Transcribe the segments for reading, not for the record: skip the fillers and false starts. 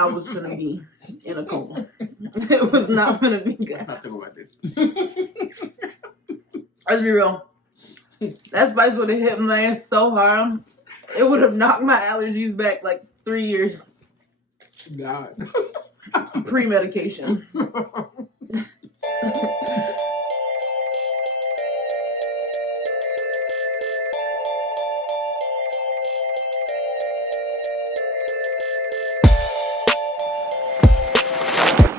I was gonna be in a coma. It was not gonna be good. Let's not talk about this. Let's be real. That spice would have hit my ass so hard, it would have knocked my allergies back like 3 years. God. Pre-medication.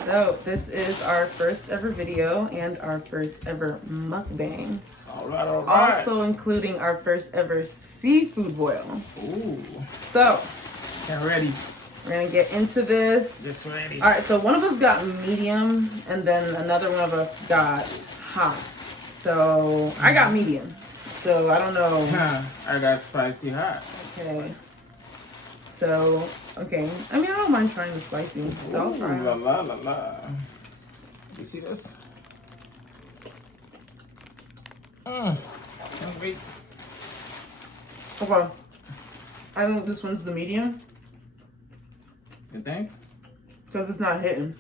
So this is our first ever video and our first ever mukbang. All right. Also including our first ever seafood boil. Ooh. So, Get ready. we're gonna get into this. Just ready. All right, so one of us got medium and then another one of us got hot. So I got medium. So I don't know. I got spicy hot. Okay. So, okay. I mean, I don't mind trying the spicy. So I'll try. La la la la. You see this? Wait. Okay. I think this one's the medium You think? because it's not hitting.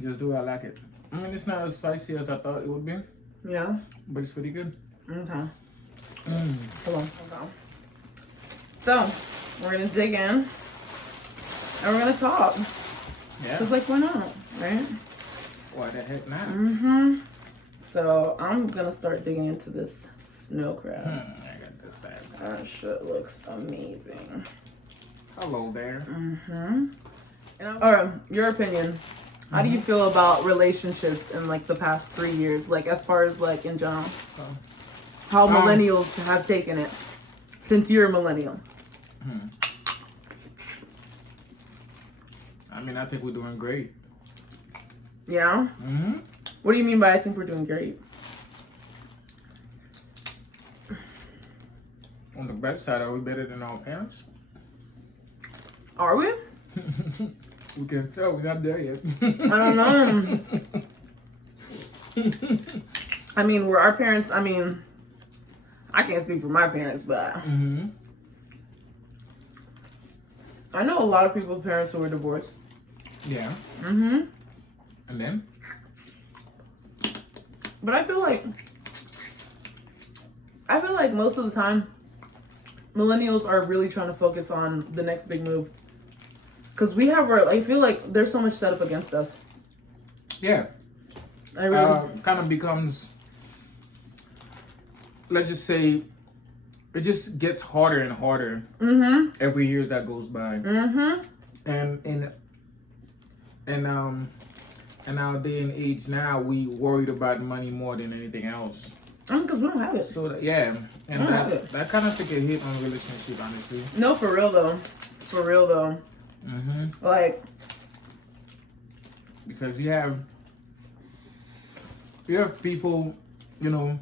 Just do I like it. I mean, it's not as spicy as I thought it would be, Yeah. but it's pretty good. Okay. Hold on. So, we're going to dig in and we're going to talk. Yeah. Because, like, why not? Right? Why the heck not? So, I'm going to start digging into this snow crab. I got this side. That shit looks amazing. Hello there. Alright, your opinion. How do you feel about relationships in like the past 3 years? Like as far as like in general. How millennials have taken it since you're a millennial. I mean, I think we're doing great. Yeah? What do you mean by I think we're doing great? On the bad side, are we better than our parents? Are we? We can tell we're not there yet. I don't know. I mean, were our parents, I mean, I can't speak for my parents, but I know a lot of people's parents who were divorced. Yeah. And then? But I feel like most of the time, millennials are really trying to focus on the next big move. Because we have I feel like there's so much set up against us. Yeah. I really... kind of becomes, let's just say, it just gets harder and harder every year that goes by. And in our day and age now, we worried about money more than anything else. Because we don't have it. So yeah, and that kind of took a hit on relationship, honestly. No, for real though. For real though. Like, because you have people, you know,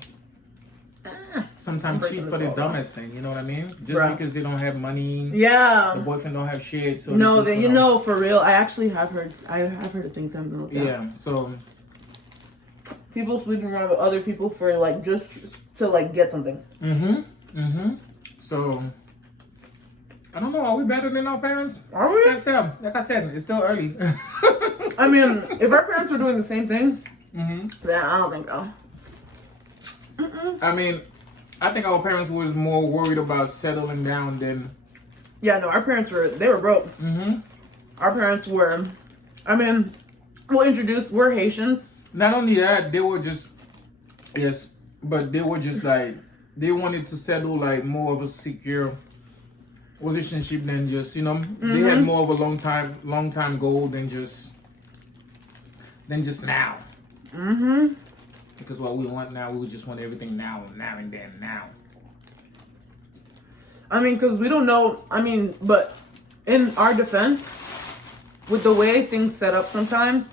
sometimes cheat for the dumbest thing. You know what I mean? Just because they don't have money. Yeah. The boyfriend don't have shit. So no, then you know, for real. I actually have heard. I have heard of things happening like that. Yeah. So people sleeping around with other people for like just to like get something. So I don't know. Are we better than our parents? Are we? Can't tell. Like I said, it's still early. I mean, if our parents were doing the same thing, then I don't think so. I mean, I think our parents was more worried about settling down than. Yeah, no, our parents were broke. Our parents were, I mean, we're Haitians. Not only that, they were just, but they were just like, they wanted to settle like more of a secure relationship than just, you know, they had more of a long time goal than just now. Because what we want now, we just want everything now and then now. I mean, because we don't know, I mean, but in our defense, with the way things set up sometimes,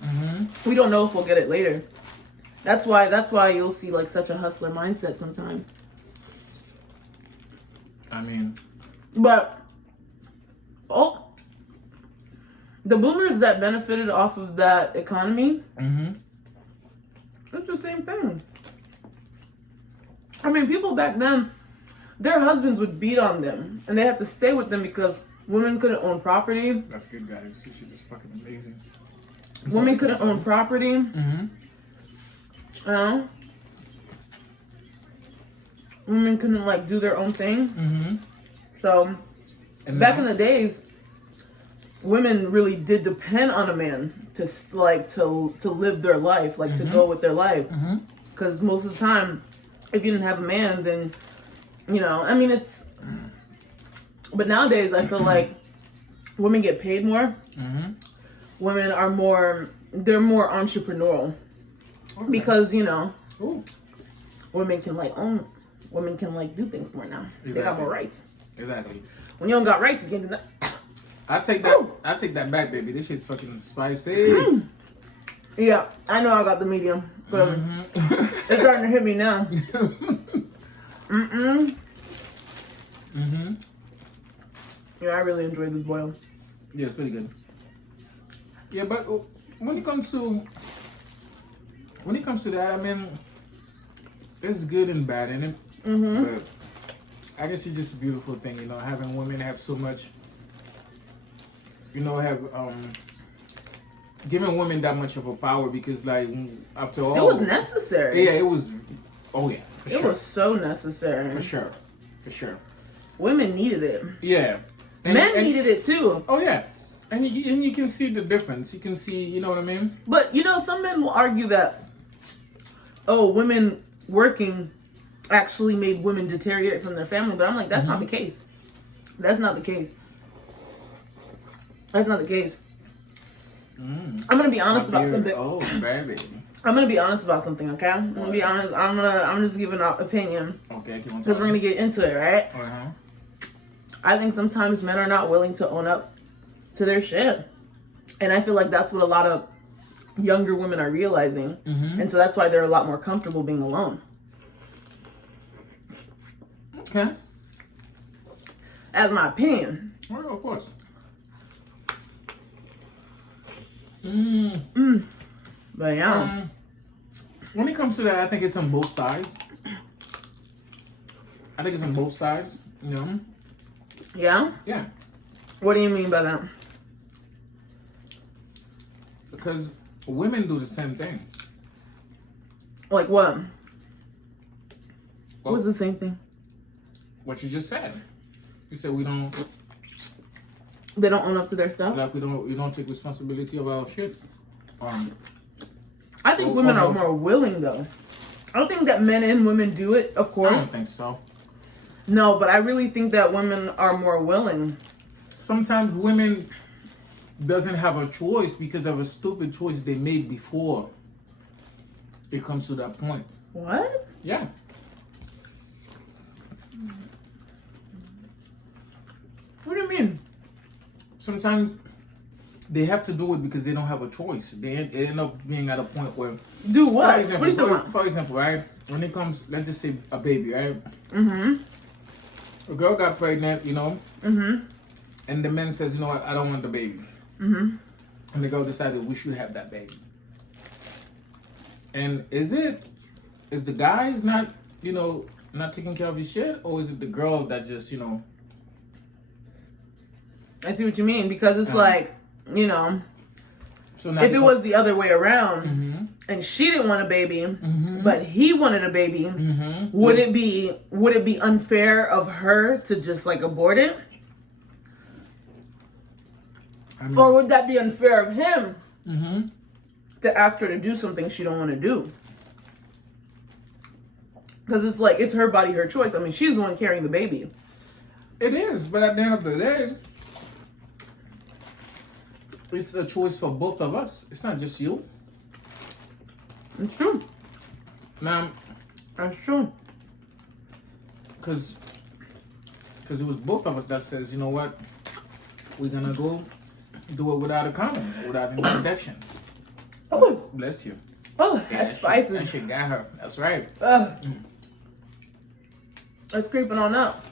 we don't know if we'll get it later. That's why you'll see like such a hustler mindset sometimes. I mean, but the boomers that benefited off of that economy, it's the same thing. I mean, people back then, their husbands would beat on them, and they had to stay with them because women couldn't own property. That's good, guys. This shit is fucking amazing. Women couldn't own property. Women couldn't like do their own thing. So And back now- in the days, women really did depend on a man to like to live their life, like to go with their life. Because most of the time, if you didn't have a man, then you know, I mean, it's. But nowadays, I feel like women get paid more. Women are more. They're more entrepreneurial because you know, women can like own. Women can like do things more now. They got more rights. Exactly. When you don't got rights, you can't do that. I take that. I take that back, baby. This shit's fucking spicy. Yeah, I know I got the medium, but it's starting to hit me now. Yeah, I really enjoyed this boil. Yeah, it's pretty good. Yeah, but when it comes to that, I mean, it's good and bad in it. But I guess it's just a beautiful thing, you know, having women have so much, you know, have giving women that much of a power because, like, after all, It was necessary. Yeah, it was. Oh yeah, for It sure. was so necessary. For sure. Women needed it. Yeah. Men needed it too. Oh yeah, and you can see the difference. You can see, you know what I mean. But you know, some men will argue that, oh, women working actually made women deteriorate from their family. But I'm like, that's not the case. That's not the case. That's not the case. I'm gonna be honest about something. Oh, baby. I'm gonna be honest about something, okay? I'm gonna be honest. I'm just giving an opinion Okay, because we're gonna get into it, right? I think sometimes men are not willing to own up to their shit, and I feel like that's what a lot of younger women are realizing, and so that's why they're a lot more comfortable being alone. Okay. That's my opinion. Well, of course. But yeah, When it comes to that, I think it's on both sides. You know. yeah. Yeah. What do you mean by that? Because women do the same thing. Like what? Well, What's the same thing? What you just said. You said we don't. They don't own up to their stuff. Like we don't take responsibility of our shit. I think women are more willing though. I don't think that men and women do it, of I course. don't think so. No, but I really think that women are more willing. Sometimes women doesn't have a choice because of a stupid choice they made before it comes to that point. What? Yeah. What do you mean? Sometimes they have to do it because they don't have a choice. They end up being at a point where, Do what? for example, What are you talking about? for example, right? When it comes, let's just say a baby, right? Mm-hmm. A girl got pregnant, you know, Mm-hmm. and the man says, you know what, I don't want the baby. Mm-hmm. And the girl decided we should have that baby. And is the guy is not, you know, not taking care of his shit, or is it the girl that just, you know? I see what you mean, because it's like, you know, So now if it was the other way around and she didn't want a baby, but he wanted a baby, would it be unfair of her to just like abort it? I mean, Or would that be unfair of him to ask her to do something she don't want to do? Because it's like, it's her body, her choice. I mean, she's the one carrying the baby. it is, but at the end of the day, it's a choice for both of us. It's not just you. It's true. Now, That's true. because it was both of us that says, you know what, we're gonna go do it without a condom, without an injection. Oh, Bless you. oh, that's spicy. That shit got her. That's right. It's creeping on up.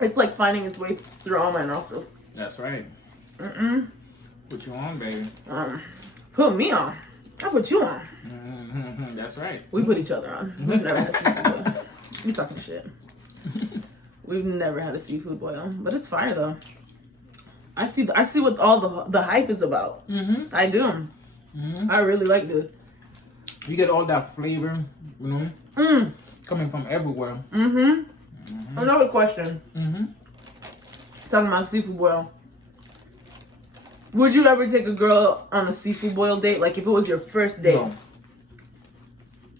It's like finding its way through all my nostrils. That's right. Put you on, baby. Put me on. I put you on. That's right. We put each other on. We've never had a seafood boil. You talking shit. We've never had a seafood boil, but it's fire though. I see what all the hype is about. I do. I really like this. You get all that flavor, you know, coming from everywhere. Another question. Talking about seafood boil. Would you ever take a girl on a seafood boil date? Like if it was your first date? No.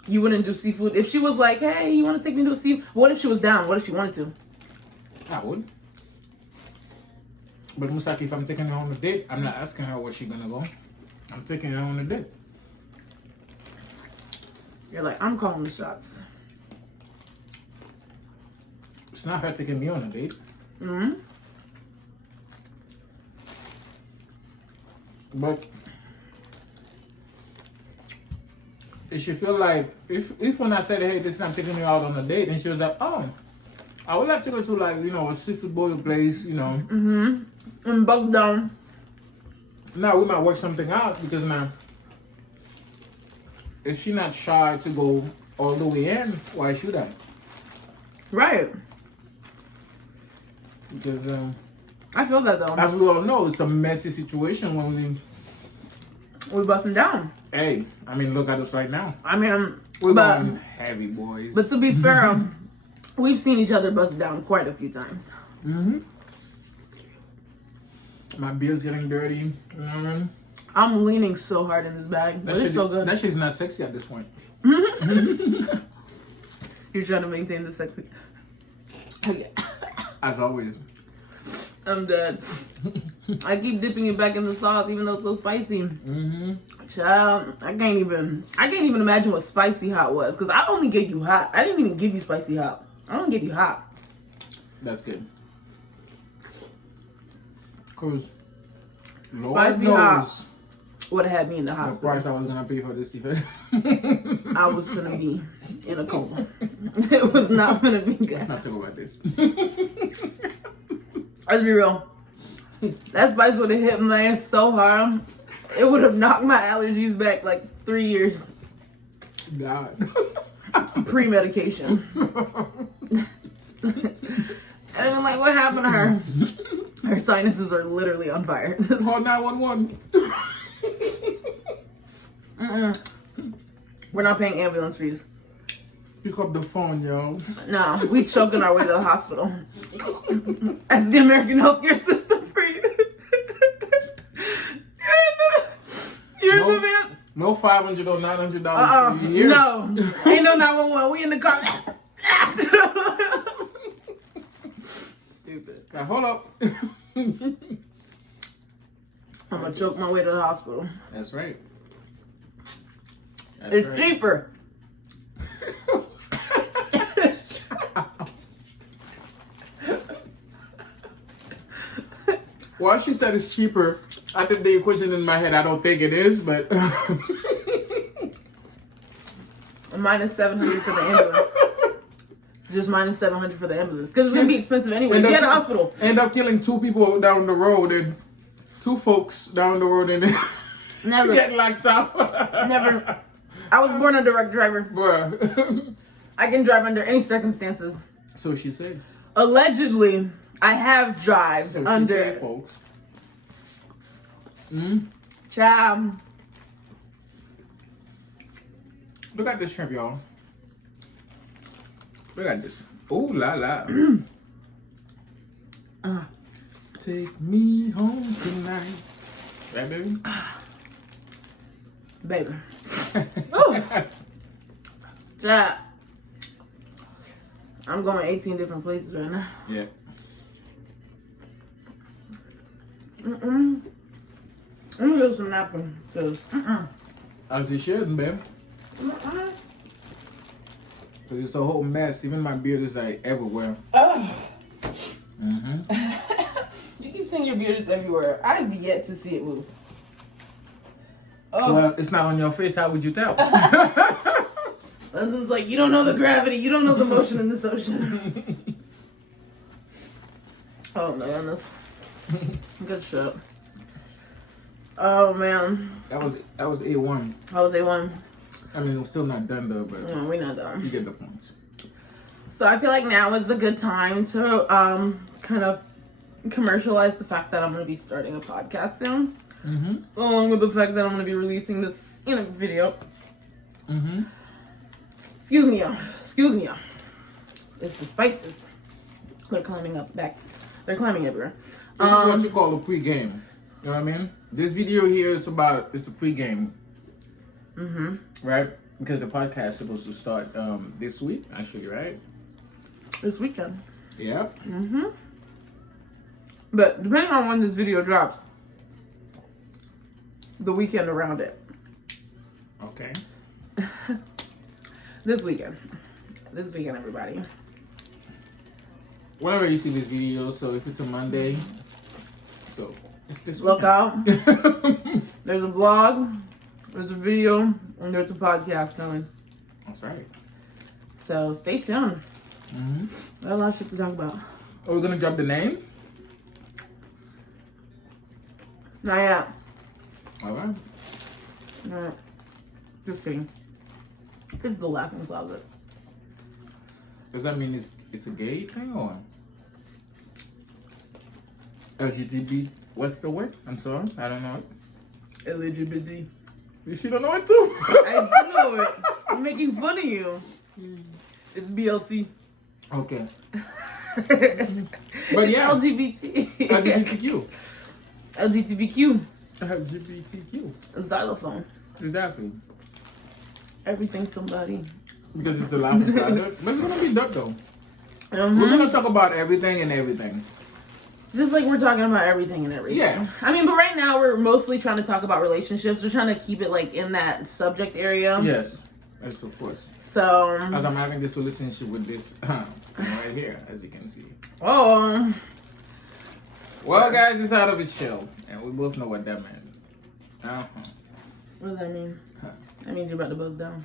You wouldn't do seafood? If she was like, hey, you want to take me to a seafood? What if she was down? What if she wanted to? I would. But Musaki, if I'm taking her on a date, I'm not asking her where she's gonna go. I'm taking her on a date. You're like, I'm calling the shots. It's not her taking me on a date. But if she feel like, if when I said, hey, this time I'm taking you out on a date, and she was like, oh, I would like to go to like, you know, a seafood boil place, you know. And both down. Now we might work something out because now, if she's not shy to go all the way in, why should I? Right. Because I feel that though. as we all know, it's a messy situation when We're busting down. hey, I mean, look at us right now. I mean, We're but, going heavy, boys. but to be fair, we've seen each other bust down quite a few times. My beard's getting dirty. You know what I mean? I'm leaning so hard in this bag, but it's so good. That shit's not sexy at this point. You're trying to maintain the sexy. Okay. As always. I'm dead. I keep dipping it back in the sauce, even though it's so spicy. Child, I can't even imagine what spicy hot was, because I only gave you hot. I didn't even give you spicy hot. I only gave you hot. That's good. Cause Lord Spicy knows hot would have had me in the the hospital. price I was gonna pay for this event. I was gonna be in a coma. It was not gonna be good. Let's not talk about this. Let's be real. That spice would have hit my ass so hard, it would have knocked my allergies back like 3 years. God. Pre-medication. And I'm like, what happened to her? Her sinuses are literally on fire. Call 911. We're not paying ambulance fees. Pick up the phone, yo. No, we choking our way to the hospital. That's the American healthcare system for you. You're in the van. No $500 or $900 a year. No, ain't no 911. We in the car. Stupid. Now, hold up. I'm gonna choke my way to the hospital. That's right. It's cheaper. Well, she said it's cheaper. I did the equation in my head. I don't think it is, but Minus $700 for the ambulance. Just minus $700 for the ambulance, because it's gonna be expensive anyway. Get at the hospital. End up killing 2 people down the road and 2 folks down the road and Never get locked up. Never. I was born a direct driver. Bruh. I can drive under any circumstances. So she said. Allegedly, I have drive So she under. said, folks. Child. Look at this shrimp, y'all. Look at this. Ooh la la. Take me home tonight. Right, baby? Baby. Ooh. Child. I'm going 18 different places right now. Yeah. Let me get some napkin, cause As you should, babe. Because it's a whole mess. Even my beard is like everywhere. Oh. You keep saying your beard is everywhere. I've yet to see it move. Oh. Well, it's not on your face. How would you tell? It's like, you don't know the gravity. You don't know the motion in this ocean. Oh, man. That's good shit. Oh man. That was A1. How was A1? I mean, we're still not done though, but No, we're not done. you get the points. So I feel like now is a good time to kind of commercialize the fact that I'm going to be starting a podcast soon. Along with the fact that I'm going to be releasing this video. Excuse me, y'all. It's the spices. They're climbing up back. They're climbing everywhere. This is what you call a pre-game. You know what I mean? This video here is it's a pre-game. Right? Because the podcast is supposed to start this week, actually, right? This weekend. Yep. But depending on when this video drops, the weekend around it. Okay. This weekend, everybody. Whenever you see this video, so if it's a Monday, so it's this Look weekend. out. There's a vlog, there's a video, and there's a podcast coming. That's right. So stay tuned. We have a lot of shit to talk about. Are we gonna drop the name? Not yet. Alright. No. Just kidding. This is the laughing closet. Does that mean it's a gay thing or LGBT? What's the word? I'm sorry, I don't know it. LGBT. You don't know it too? I do know it. I'm making fun of you. It's BLT. Okay. But yeah. LGBT. LGBTQ. LGBTQ. LGBTQ. Xylophone. Exactly. Everything somebody. Because it's the laughing project. But it's gonna be dope though. We're gonna talk about everything and everything. Just like we're talking about everything and everything. Yeah. I mean, but right now we're mostly trying to talk about relationships. We're trying to keep it like in that subject area. Yes. Yes, of course. So as I'm having this relationship with this right here, as you can see. Oh. Well, guys, it's out of his shell, and we both know what that meant. What does that mean? That means you're about to buzz down.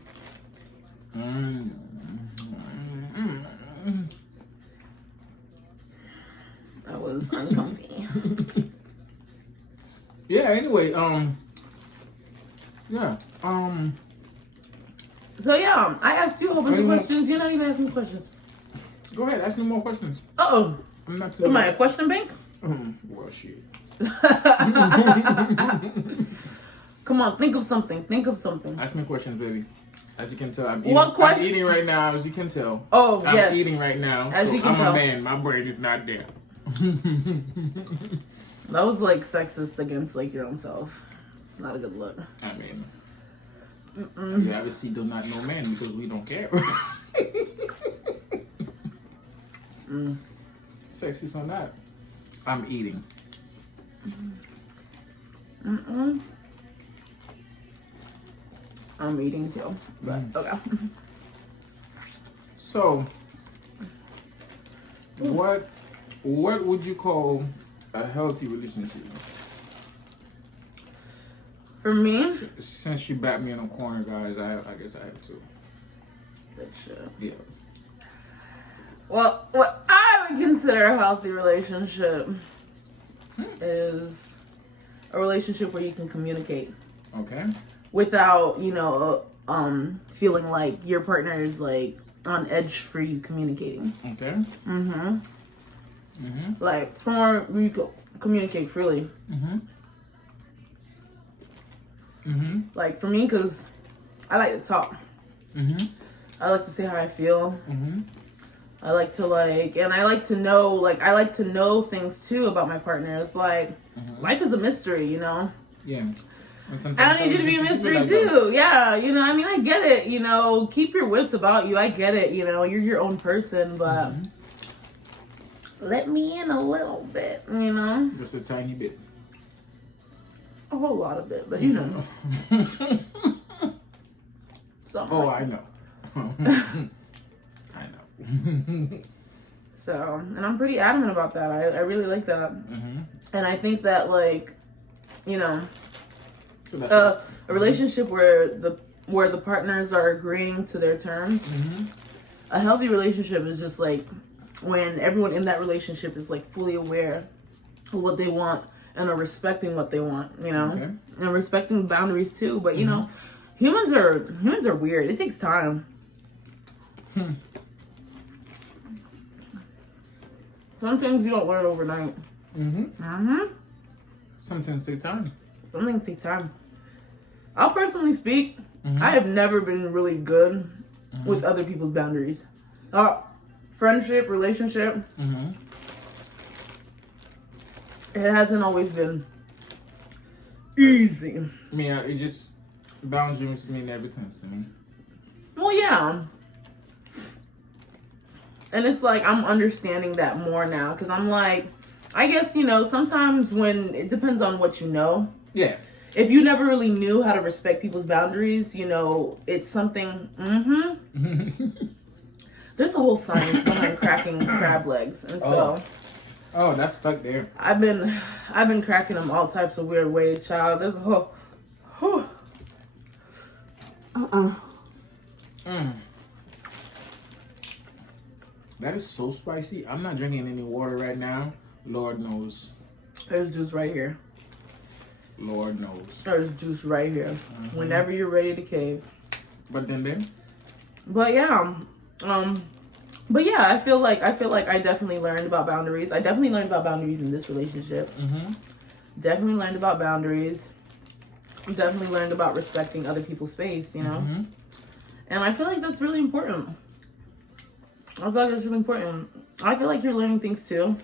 That was uncomfy. Yeah. Anyway, yeah. So yeah, I asked you a whole bunch of questions. You're not even asking questions. Go ahead, ask me more questions. Uh-oh. I'm not too. Am I a question bank? Well, shit. Come on, think of something. Think of something. Ask me questions, baby. As you can tell, I'm eating right now. As you can tell. Oh, yes. I'm eating right now. As so you can tell. I'm a man. My brain is not there. That was like sexist against like your own self. It's not a good look. I mean, you obviously do not know men because we don't care. Sexist on that. I'm eating. I'm eating too. But okay. So, what would you call a healthy relationship? For me, Since you backed me in a corner, guys, I guess I have to. good shit. Yeah. Well, what I would consider a healthy relationship is a relationship where you can communicate. Okay. Without, feeling like your partner is like on edge for you communicating. Okay. Like somewhere where you can communicate freely. Like for me, because I like to talk. I like to say how I feel. I like to and I like to know things too about my partner. It's like life is a mystery, Yeah. I don't need you to be a mystery too. Yeah, I mean, I get it. Keep your wits about you. I get it. You're your own person, but let me in a little bit. Just a tiny bit. A whole lot of it, but Something. Oh, like I know. I know. So, and I'm pretty adamant about that. I really like that, and I think that a relationship where the partners are agreeing to their terms. A healthy relationship is just like when everyone in that relationship is like fully aware of what they want and are respecting what they want, you know, Okay. and respecting boundaries too. But you know, humans are weird. It takes time. Some things you don't learn overnight. Some things take time. Some things take time. I'll personally speak. I have never been really good with other people's boundaries. Friendship, relationship. It hasn't always been easy. Yeah, it just boundaries mean everything to me. Well, yeah. And it's like I'm understanding that more now because I'm like, I guess, you know, sometimes when it depends on what you know. Yeah. If you never really knew how to respect people's boundaries, you know, it's something. There's a whole science behind cracking crab legs, and so. Oh, that's stuck there. I've been cracking them all types of weird ways, child. There's a whole. That is so spicy. I'm not drinking any water right now. Lord knows. There's juice right here. Lord knows. There's juice right here. Whenever you're ready to cave. But then. But yeah, I feel like I definitely learned about boundaries. I definitely learned about boundaries in this relationship. Definitely learned about boundaries. Definitely learned about respecting other people's space, you know. And I feel like that's really important. I feel like that's really important. I feel like you're learning things too.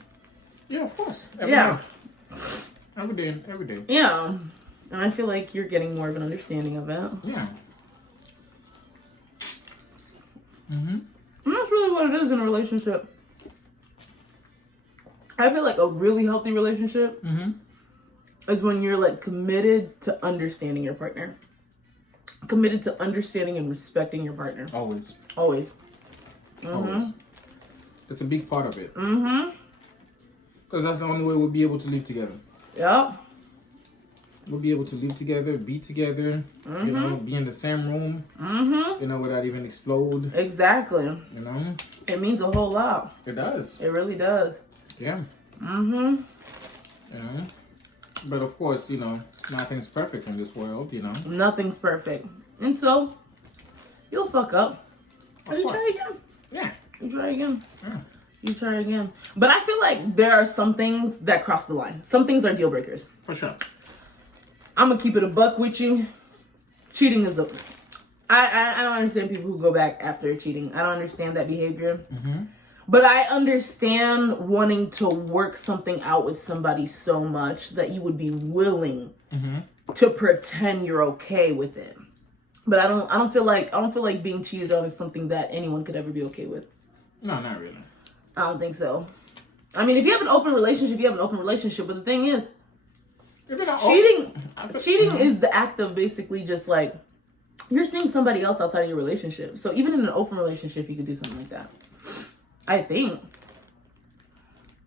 Yeah, of course. Every day. Yeah. And I feel like you're getting more of an understanding of it. Yeah. And that's really what it is in a relationship. I feel like a really healthy relationship is when you're like committed to understanding your partner. Committed to understanding and respecting your partner. Always. Always. It's a big part of it. Because that's the only way we'll be able to live together. Yep. We'll be able to live together, be together, you know, be in the same room, you know, without even explode. Exactly. You know? It means a whole lot. It does. It really does. Yeah. You know? But of course, you know, nothing's perfect in this world, you know? Nothing's perfect. And so, you'll fuck up. Or you try again. Yeah. You try again. Yeah. You try again. But I feel like there are some things that cross the line. Some things are deal breakers. For sure. I'm gonna keep it a buck with you. Cheating is a... I don't understand people who go back after cheating. I don't understand that behavior. But I understand wanting to work something out with somebody so much that you would be willing to pretend you're okay with it. But I don't feel like being cheated on is something that anyone could ever be okay with. No, not really. I don't think so. I mean, if you have an open relationship, you have an open relationship. But the thing is, cheating is the act of basically just like you're seeing somebody else outside of your relationship. So even in an open relationship, you could do something like that. I think.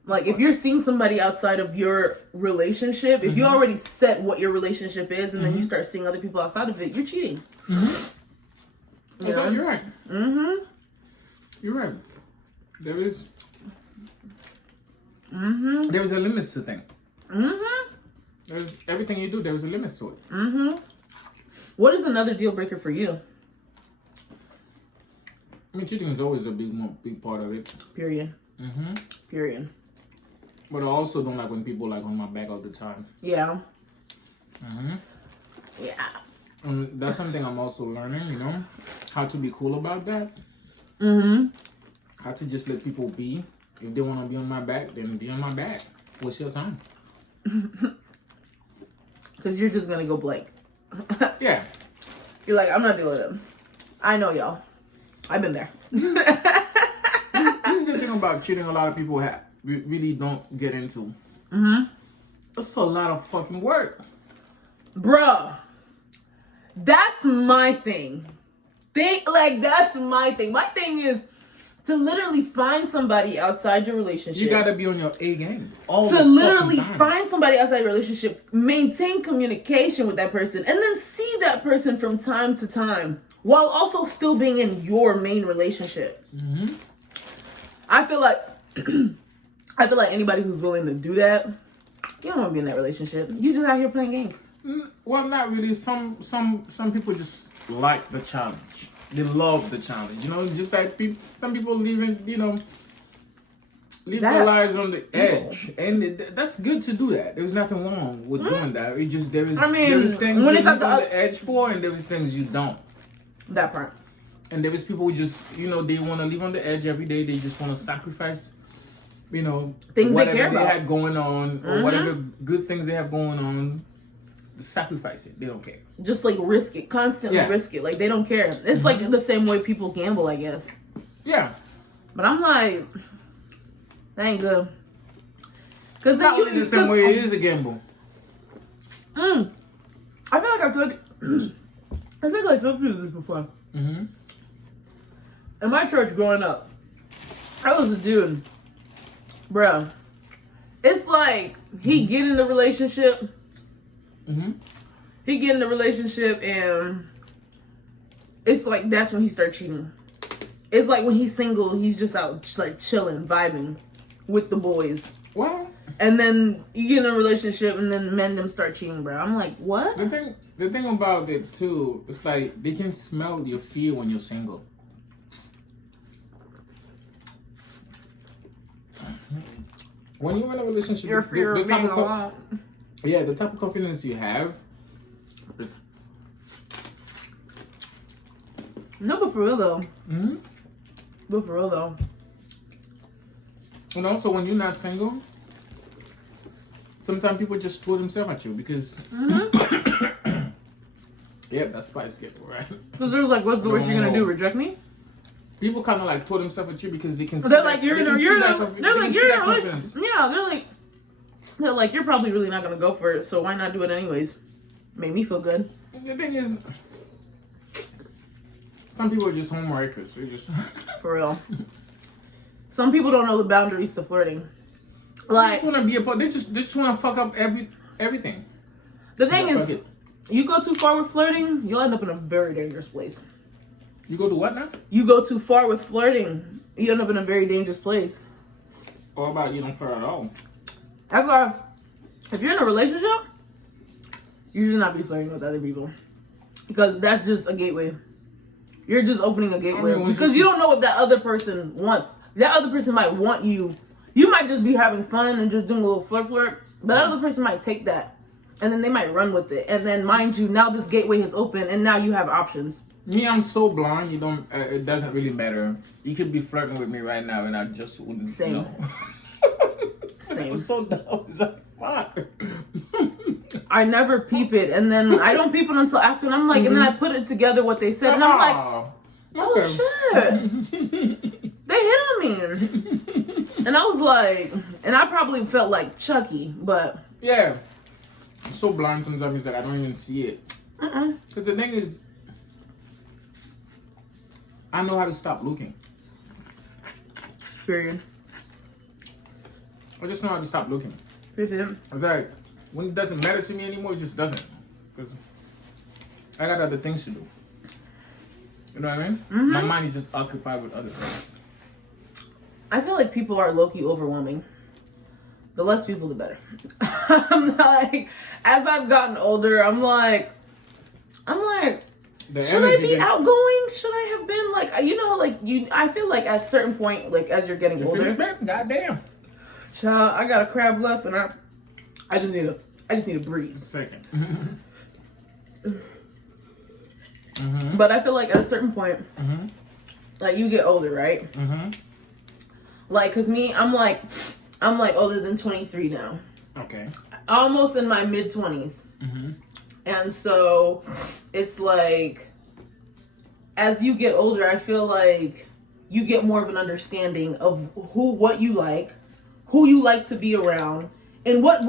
Like if you're seeing somebody outside of your relationship, if you already set what your relationship is, and then you start seeing other people outside of it, you're cheating. Yeah. You're right. You're right. There is. There's a limit to things. There's everything you do. There's a limit to it. What is another deal breaker for you? I mean, cheating is always a big part of it. Period. Period. But I also don't like when people like on my back all the time. Yeah. Yeah. That's something I'm also learning, you know, how to be cool about that. How to just let people be. If they want to be on my back, then be on my back. What's your time? Because you're just going to go blank. Yeah. You're like, I'm not dealing with them. I know y'all. I've been there. This is the thing about cheating a lot of people really don't get into. It's a lot of fucking work. Bruh. That's my thing. That's my thing. My thing is to literally find somebody outside your relationship. You gotta be on your A game. To literally find somebody outside your relationship, maintain communication with that person, and then see that person from time to time while also still being in your main relationship. I feel like anybody who's willing to do that, You don't want to be in that relationship. You just out here playing games. Well, not really. Some people just like the challenge. They love the challenge. You know, just like some people leaving, leave their lives on the edge, and that's good to do that. There's nothing wrong with doing that. It just there is things you live on the edge for, and there is things you don't. That part. And there is people who just they want to live on the edge every day. They just want to sacrifice, things whatever they care about. had going on or whatever good things they have going on. Sacrifice it. They don't care. Just like risk it, constantly risk it. Like they don't care. It's like the same way people gamble, I guess. Yeah. But I'm like, that ain't good. Cause not only the same way it is a gamble. I feel like I've told you. I think I told you this before. In my church growing up, I was a dude, bruh. It's like he get in a relationship. He get in a relationship and it's like that's when he start cheating. It's like when he's single, he's just out like chilling, vibing with the boys. Well, and then you get in a relationship and then men them start cheating, bro. I'm like, what? The thing about it too, it's like they can smell your fear when you're single. When you're in a relationship, Your fear of being alone. Yeah, the type of confidence you have. No, but for real though. But for real though. And also, when you're not single, sometimes people just throw themselves at you because. Yeah, that's Spice Girl, right? Because they're like, what's the worst you're gonna do? Reject me? People kind of like throw themselves at you because they can. They're like, you're like, you're probably really not gonna go for it, so why not do it anyways? Made me feel good. The thing is, some people are just homewreckers. They just for real. Some people don't know the boundaries to flirting. Like, they just want to be a part. They just want to fuck up everything. The thing is, you go too far with flirting, you'll end up in a very dangerous place. You go to what now? You go too far with flirting, you end up in a very dangerous place. Or about you don't flirt at all. That's why, if you're in a relationship, you should not be flirting with other people. Because that's just a gateway. You're just opening a gateway. Because you don't know what that other person wants. That other person might want you. You might just be having fun and just doing a little flirt. But that other person might take that. And then they might run with it. And then, mind you, now this gateway has opened and now you have options. Me, I'm so blind, you don't. It doesn't really matter. You could be flirting with me right now, and I just wouldn't know. Same. I'm so dumb. It's like, fuck. I never peep it, and then I don't peep it until after, and I'm like, and then I put it together what they said, and I'm like, oh shit, they hit on me, and I was like, and I probably felt like Chucky, but yeah, I'm so blind sometimes that I don't even see it. Because the thing is, I know how to stop looking. Period. I just know how to stop looking. Period. It's like, when it doesn't matter to me anymore, it just doesn't. Because I got other things to do. You know what I mean? My mind is just occupied with other things. I feel like people are low-key overwhelming. The less people, the better. I'm like, as I've gotten older, I'm like, should I be outgoing? Should I have been like, I feel like at a certain point, like as you're getting older. Goddamn. Child, I got a crab left and I just need to breathe. Second. But I feel like at a certain point, like you get older, right? Like, cause me, I'm like older than 23 now. Okay. Almost in my mid 20s. And so it's like, as you get older, I feel like you get more of an understanding of what you like, who you like to be around, and what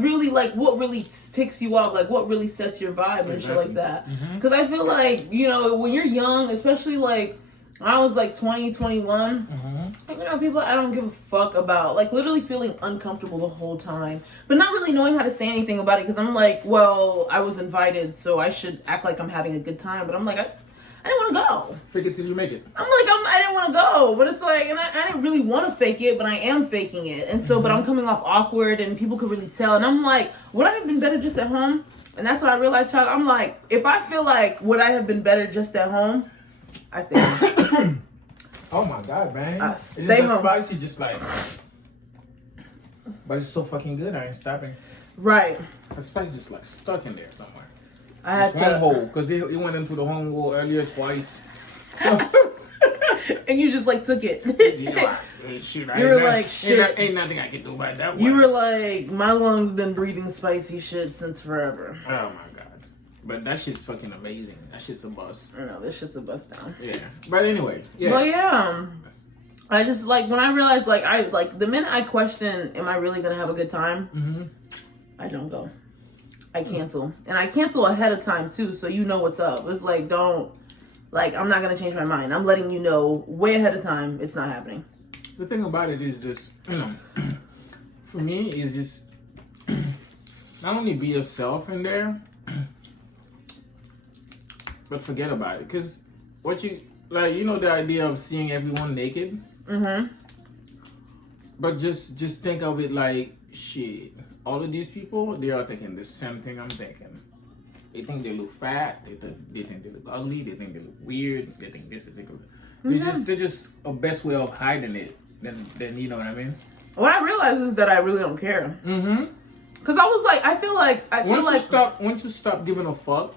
really ticks you off, like what really sets your vibe and shit like that. Because I feel like, when you're young, especially like I was like 20, 21, people I don't give a fuck about, like literally feeling uncomfortable the whole time, but not really knowing how to say anything about it because I'm like, well, I was invited, so I should act like I'm having a good time. But I'm like, I didn't want to go. Fake it till you make it. I didn't want to go, but it's like, and I didn't really want to fake it, but I am faking it. And so, but I'm coming off awkward and people could really tell. And I'm like, would I have been better just at home? And that's what I realized, child. I'm like, if I feel like, would I have been better just at home? I stay home. Oh my God, man. It's just stay that home. spicy, just like. But it's so fucking good, I ain't stopping. Right. The spice just like stuck in there somewhere. I had It's one to. hole, because it went into the home hole earlier twice. So. And you just like took it. Shit, You were like, shit. Ain't nothing I can do about that one. You were like, my lungs been breathing spicy shit since forever. Oh my God. But that shit's fucking amazing. That shit's a bust. I know, this shit's a bust down. Yeah. But anyway, yeah. But yeah. I just like, when I realized, like, the minute I question, am I really gonna have a good time? I don't go. I cancel. And I cancel ahead of time too, so you know what's up. It's like, don't, like, I'm not gonna change my mind. I'm letting you know way ahead of time it's not happening. The thing about it is just, you know, for me, is just not only be yourself in there, but forget about it. Because what you, like, you know, the idea of seeing everyone naked? But just think of it like, shit, all of these people, they are thinking the same thing I'm thinking. They think they look fat, they think they look ugly, they think they look weird, they think this, they think they're just a best way of hiding it. Then you know what I mean? What I realized is that I really don't care. Cause I was like, I feel like once you stop giving a fuck.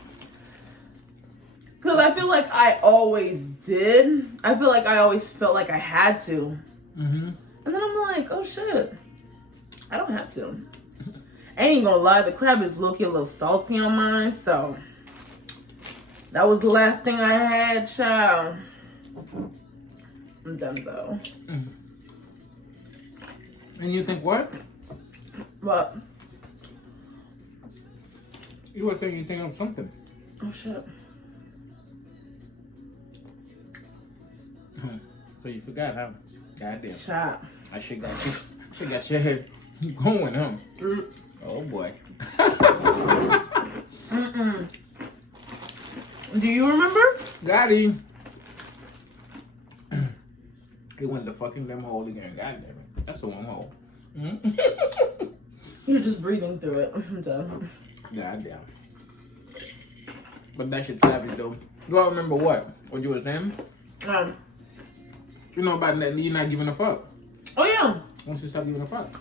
Cause I feel like I always did. I feel like I always felt like I had to. And then I'm like, oh shit, I don't have to. I ain't gonna lie, the crab is low-key a little salty on mine, so that was the last thing I had, child. I'm done though. And you think what? What? You were saying you think of something. Oh shit. So you forgot, huh? Goddamn. Shot. I should got your head going, huh? Oh boy. Do you remember? Got him. He went the fucking lemon hole again. God damn it. That's a one hole. You're just breathing through it. I'm done. God damn. But that shit's savage though. You all remember what you were saying? You know about that, you're not giving a fuck. Oh yeah. Once you stop giving a fuck.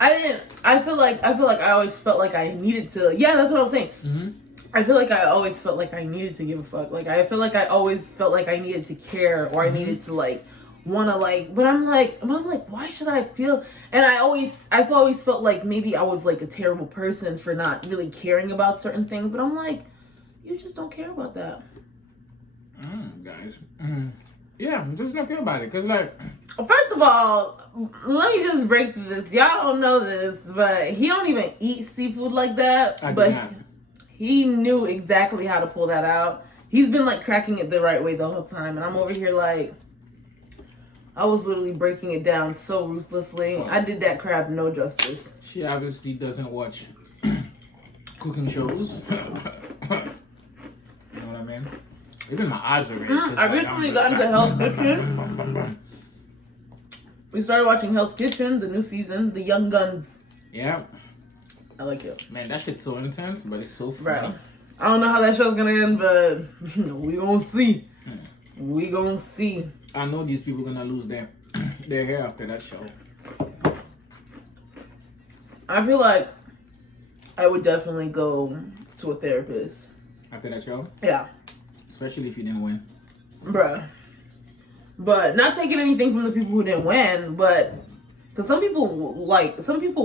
I feel like I always felt like I needed to. Yeah, that's what I was saying. I feel like I always felt like I needed to give a fuck. Like I feel like I always felt like I needed to care, or I needed to like want to like. But I'm like, why should I feel? And I've always felt like maybe I was like a terrible person for not really caring about certain things. But I'm like, you just don't care about that. Guys. Yeah, just don't care about it. Cause like, first of all, let me just break through this. Y'all don't know this, but he don't even eat seafood like that. But he knew exactly how to pull that out. He's been like cracking it the right way the whole time, and I'm over here like, I was literally breaking it down so ruthlessly. I did that crab no justice. She obviously doesn't watch cooking shows. You know what I mean? Even my eyes are red. I recently got into Hell's Kitchen. We started watching Hell's Kitchen, the new season, The Young Guns. Yeah. I like it. Man, that shit's so intense, but it's so funny. Right. I don't know how that show's gonna end, but we gonna see. We gonna see. I know these people gonna lose their hair after that show. I feel like I would definitely go to a therapist. After that show? Yeah. Especially if you didn't win. Bruh. But not taking anything from the people who didn't win, but because some people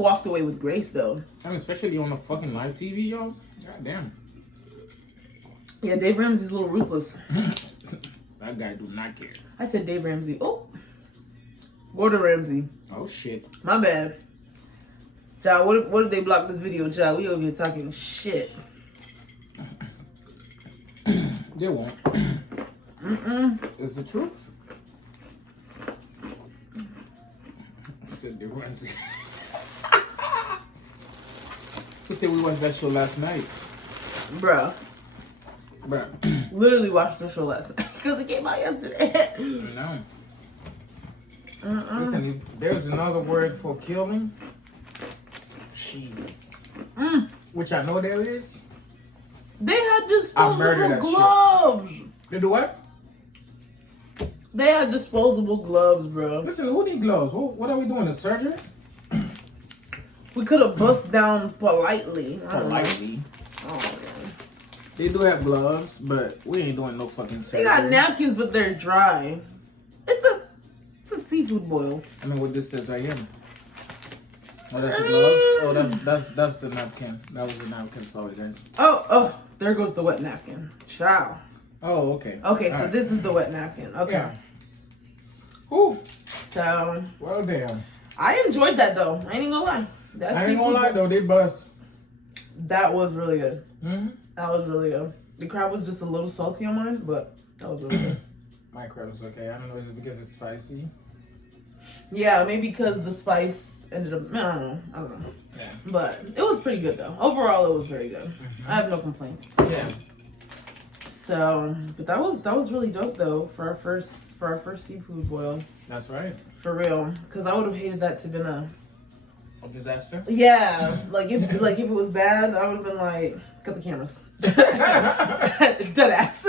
walked away with grace though. I mean, especially on the fucking live TV, yo. God damn. Yeah, Dave Ramsey's a little ruthless. That guy do not care. I said Dave Ramsey. Oh. Gordon Ramsay. Oh shit. My bad. Child, what if they block this video, child? We over here talking shit. They won't. It's the truth. I said Dave Ramsey. To say we watched that show last night. Bruh. But literally watched the show last night because it came out yesterday. you know. Listen, if there's another word for killing. Which I know there is. They had I murder disposable that gloves. They do what? They had disposable gloves, bro. Listen, who need gloves? What are we doing? A surgery? We could have bust down politely. Politely. Oh, man. They do have gloves, but we ain't doing no fucking surgery. They got napkins, but they're dry. It's a seafood boil. I mean, what this says right here. Oh, that's the gloves? Oh, that's the napkin. That was the napkin. Sorry, guys. Oh, there goes the wet napkin. Ciao. Oh, okay. Okay, all so right. this is the wet napkin. Okay. Yeah. Ooh. So, Well, damn. I enjoyed that though. I ain't gonna lie. That I ain't seafood gonna lie though, they bust. That was really good. Mm-hmm. That was really good. The crab was just a little salty on mine, but that was really good. My crab was okay. I don't know, is it because it's spicy? Yeah, maybe because the spice ended up. I don't know. Yeah. But it was pretty good though. Overall, it was very good. I have no complaints. Yeah. So, but that was really dope though for our first seafood boil. That's right. For real, because I would have hated that to been a disaster. Yeah, like if it was bad, I would have been like, cut the cameras. Dead ass.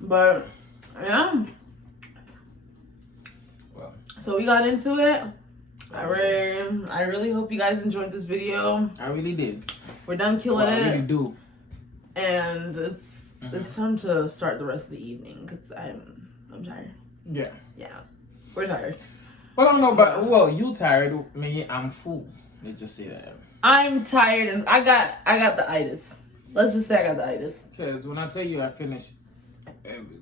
But yeah. Well, so we got into it. I really hope you guys enjoyed this video. I really did. We're done killing it. I really do. And it's time to start the rest of the evening because I'm tired. Yeah. Yeah, we're tired. Well, I don't know, but well, you tired. Me, I'm full. Let's just say that. I'm tired and I got the itis. Let's just say I got the itis. Because when I tell you I finished everything.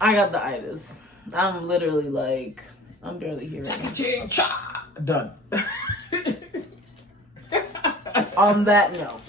I got the itis. I'm literally like, I'm barely here. Done. On that note.